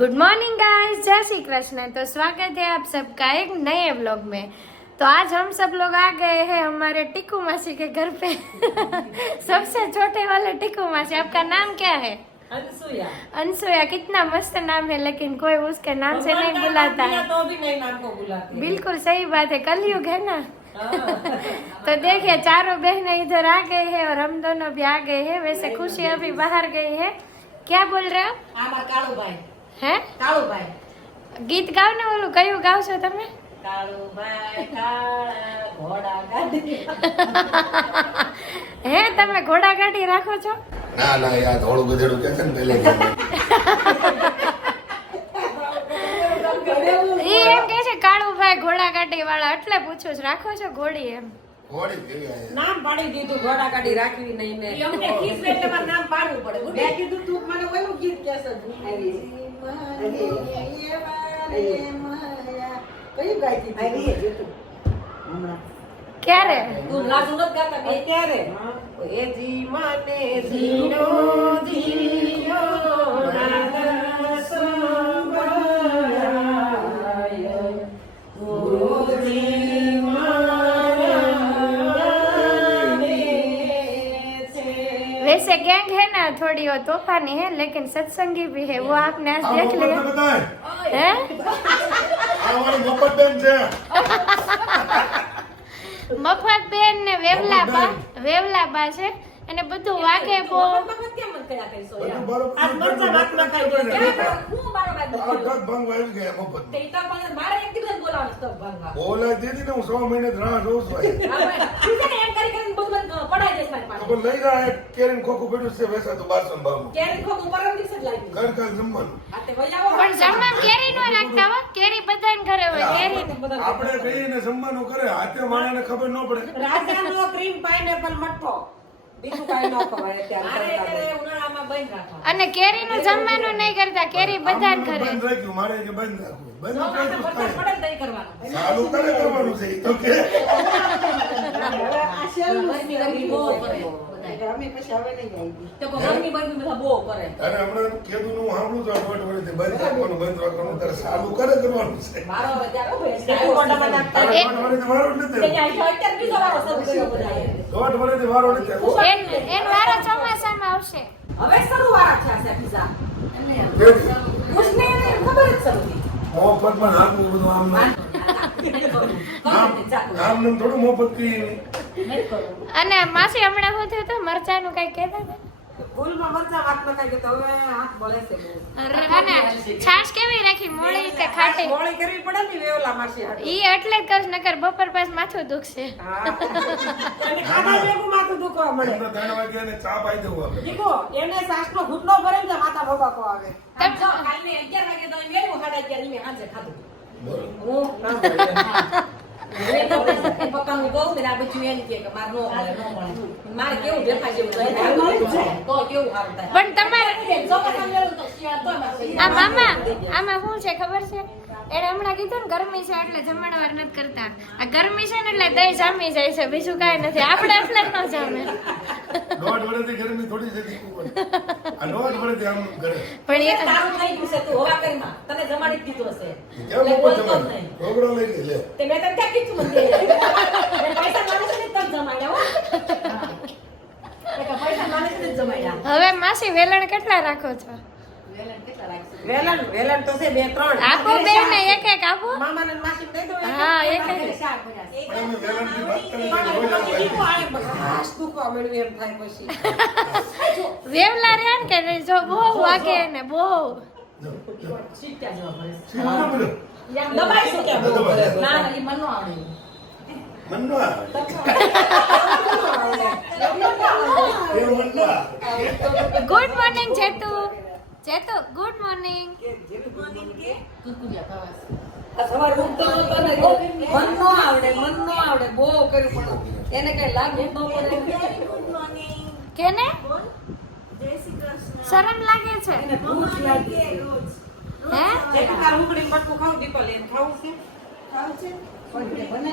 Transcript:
Good morning guys, जय श्री कृष्ण। तो स्वागत है आप सबका एक नए व्लॉग में। तो आज हम सब लोग आ गए हैं हमारे टिक्कू मासी के घर पे सबसे छोटे वाले टिक्कू मासी। आपका नाम क्या है? अनसुया। अनसुया, कितना मस्त नाम है, लेकिन कोई उसके नाम से नहीं बुलाता है। तो भी नए नाम को बुलाते हैं। बिल्कुल सही बात है, कलयुग है ना। तो देखिए चारों बहनें इधर आ गई है और हम दोनों भी आ गए हैं। वैसे खुशी अभी बाहर गई है। क्या बोल रहे हो? कालूभाई હે કાળુભાઈ ગીત ગાવ ને, ઓલું કયું ગાવ છો તમે? કાળુભાઈ કાળા ઘોડા ગાડી હે તમે ઘોડા ગાડી રાખો છો? ના ના યાર, થોડું ગધેડું કે છે ને પેલે ઈ એમ કે છે કાળુભાઈ ઘોડા ગાડી વાળા, એટલે પૂછું છું રાખો છો ઘોડી એમ? ઘોડી કેવી આવે? નામ પાડી દીધું, ઘોડા ગાડી રાખવી નહીં ને અમને ખીસ એટલે મારું નામ પાડવું પડે. મેં કીધું તું મને ઓલું ગીત કેસે કયું ગાઈતી હતી હમણાં? ક્યારે? તું લાજુ નથી ગાતા બે ત્યારે એ જી માને ધીરો ધીરો નાદ સંભળાય ગુરુજી માને છે. वैसे गैंग है ना थोड़ी वो तूफानी है, लेकिन सत्संगी भी है। वो आपने आज देख लिया है? हमारी मफत बेन છે મફત બેન ને વેવલા બા છે અને બધું વાગે બહુ. કેમ મત કર્યા કરશો યાર? બરોબર. આજ મરચા ભાતમાં ખાઈ ગયો. હું બારોબાર આ ટક ભંગ વાળી ગયા મફત તે તો પણ મારે એક દિવસ બોલાવવાનું સ્ટોપ ભાંગવા. બોલાય દીધી ને હું 6 મહિને રાહ જોઉં છું ભાઈ. હા ભાઈ, તું છે ને એમ કરી કરીને બધું પડાઈ દેશ મારી પાસે. પણ લઈ જાય કેરીન ખોખું પડ્યું છે વેસા તો 1200 ભાવનું. ક્યારે ખોખું પરમ દિવસે જ લાગ્યું. ઘર ઘર જમવાનું. આ તે વઈ આવો. પણ જમવા કેરી નો રાખતા હો, કેરી બધાને ઘરે હોય કેરી. આપણે કહીને જમવાનું કરે, હાથે માણસને ખબર ન પડે. રાજાનો ક્રીમ પાઇનેપલ મઠો બીજું કાઈ ન ખવાય અત્યારે. ઉનાળામાં બંધ રાખો. અને કેરી નું જમવાનું નહીં કરતા, કેરી બધાને ઘરે. બંધ રાખ્યું, મારે કે બંધ રાખવું. બંધ ચોમાસા રાખ્યું વરસાદ પડે ને તઈ કરવાનું. ચાલુ કરે કરવાનું છે ઈ તો કે ગરમી બહુ કરે બધાય. તો ગરમી બરમી બધા બહુ કરે. અરે હમણાં કીધું નું સાંભળું તો દોઢ વર્ષથી બંધ રાખવાનું તારે ચાલુ કરે કરવાનું છે. મારો બજાર સ્ટાઈલ કોડામાં નાખતા. તારે દોઢ વર્ષથી વારો જ નથી. તે અત્યારે બીજો વારો શરૂ કર્યો બધાએ. દોઢ વર્ષથી વારો નથી આવ્યો. એન વારો ચોમાસામાં આવશે. હવે શરૂ વારા થયા છે પીઝા. કેવી? ઉસને ખબર જ શરૂ થઈ. મોફતમાં નાખવું બધું આમ નામ થોડું મોફત કરી. અને માસી હમણાં શું થયું હતું, મરચાનું કઈ કહેતા હતા? ફૂલમાં મરચા વાત નખાઈ ગયો તો હવે હાથ બળે છે બહુ. અને છાશ કેવી રાખી, મોળી કે ખાટી? મોળી કરવી પડે ને વેવલા માસી હાટુ. ઈ એટલે જ કહું, નકર બપોર પાસ માથું દુખશે. હા. અને ખાધા ભેગું માથું દુખવા મળે. એમને 3 વાગ્યાને ચા પાઈ દેવું આપણે. દીકો એને સાસનો ઘૂંટણો ભરે ને માથા ભોગાકો આવે. તમ જો કાલને 11 વાગે તો વેલું 11:30 ની સાંજે ખાધું. બરોબર. હું ના બોલે. એ પપ્પાનું કહું ને આ બચ્ચું એમ કે માર નો મળે નો મળે. મારે કેવું દેખાય જેવું તો કેવું સારું થાય. પણ તમારે ચોમાસામાં લેવું તો શિયાળ તો મારે આ મામા આમાં શું છે ખબર છે? એને હમણાં કીધું ને ગરમી છે એટલે જમણવાર નથી કરતા. આ ગરમી છે ને એટલે દહીં જામી જાય છે, બીજું કાંઈ નથી. આપણે એટલે ન જામે. દોઢ વર્ષથી ગરમી થોડી છે દીકુ પણ. આ દોઢ વર્ષથી આમ કરે. પણ એ તારું થઈ ગયું છે, તું હોવા કરીમાં તને જમાડી જ દીધું હશે. કેમ એટલે ઉપર બોલતો જ જમાય? નહીં. રોકડો લઈ લે લે. તે મેં તને ક્યાં કીધું મને મેં પૈસા માને છે ને તને જમાડ્યા હો. પૈસા માને છે ને જમાડ્યા. હવે માસી વેલણ કેટલા રાખો છો? વેલણ તો છે 2-3 આપો બેન ને એક એક આપો. મામાને ને માસીને દઈ દો. હા, એક એક. પણ અમે વેલણથી વાત કરી મામાને રોજ પછી આવે. દીકરો આવે બસ ઘાસ દુખવા મળ્યું એમ થાય પછી. વેવલા રે ને કે જો બહુ વાગે ને બહુ. શીખ્યા જેવા ભરે છે. શીખવું પડે. યાર દબાઈ શું કે બહુ ભરે. ના ના ઈ મન નો આવડે. મન નો આવે. એ મન નો આવે. Good morning Jetu. Jetu good morning. આ સવારે ઉઠતો નતો ને મન નો આવડે બહુ કર્યું પણ એને કઈ લાગુ ન પડે. કેને શરમ લાગે છે? એને ભૂખ લાગી હે? જે તાર ઉકળી મટકું ખાવ દીપા લઈને ખાવું છે. પણ બને